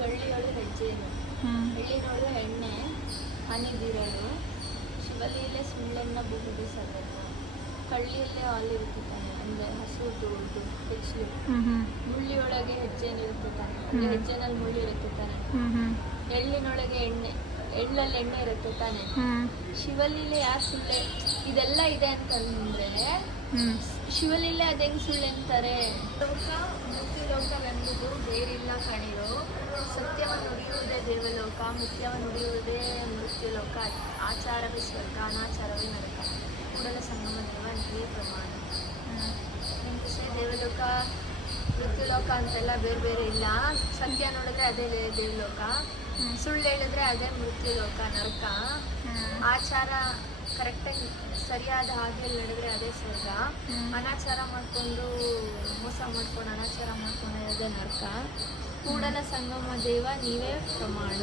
ಬಳ್ಳಿಯೊಳು ಹೆಜ್ಜೆನು, ಎಳ್ಳಿನೊಳು ಎಣ್ಣೆ ಹನಿದಿರಳು, ಶಿವಲೀಲೆ ಸುಳ್ಳೆನ್ನಬಹುದು ಸದನು, ಕಳ್ಳಿಯಲ್ಲೇ ಹಾಲಿರುತ್ತಾನೆ ಅಂದರೆ ಹಸುದು ಹೆಚ್ಚು, ಮುಳ್ಳಿಯೊಳಗೆ ಹೆಜ್ಜೆ ಇರುತ್ತಾನೆ ಅಂದರೆ ಹೆಜ್ಜೆನಲ್ಲಿ ಮುಳ್ಳಿ ಇರುತ್ತಾನೆ, ಎಳ್ಳಿನೊಳಗೆ ಎಳ್ಳಲ್ಲಿ ಎಣ್ಣೆ ಇರುತ್ತೆ ತಾನೆ, ಶಿವಲೀಲೆ ಯಾರು ಸುಳ್ಳೆ ಇದೆಲ್ಲ ಇದೆ ಅಂತಂದ್ರೆ ಶಿವಲೀಲೆ ಅದ ಹೆಂಗ್ ಸುಳ್ಳು ಅಂತಾರೆ. ಮೃತ್ಯುಲೋಕವೆಂಬುದು ಬೇರಿಲ್ಲ ಕಣಿರು, ಸತ್ಯವನ್ನು ನುಡಿಯುವುದೇ ದೇವಲೋಕ, ಮುಖ್ಯವನ್ನು ನುಡಿಯುವುದೇ ಮೃತ್ಯುಲೋಕ, ಆಚಾರವೇ ಸ್ವರ್ಗ ಅನಾಚಾರವೇ ನರಕ, ಕೂಡಲ ಸಂಗಮ ದೇವ ನೀವೇ ಪ್ರಮಾಣ. ದೇವಲೋಕ ಮೃತ್ಯುಲೋಕ ಅಂತೆಲ್ಲ ಬೇರೆ ಬೇರೆ ಇಲ್ಲ. ಸತ್ಯ ನೋಡಿದ್ರೆ ಅದೇ ದೇವಲೋಕ, ಸುಳ್ಳು ಹೇಳಿದ್ರೆ ಅದೇ ಮೃತ್ಯುಲೋಕ ನರಕ, ಆಚಾರ ಕರೆಕ್ಟಾಗಿ ಸರಿಯಾದ ಹಾದಿಯಲ್ಲಿ ನಡೆದ್ರೆ ಅದೇ ಸ್ವರ್ಗ, ಅನಾಚಾರ ಮಾಡಿಕೊಂಡು ಮೋಸ ಮಾಡ್ಕೊಂಡು ಅನಾಚಾರ ಮಾಡ್ಕೊಂಡು ಅದೇ ನರಕ, ಕೂಡಲ ಸಂಗಮ ದೇವ ನೀವೇ ಪ್ರಮಾಣ.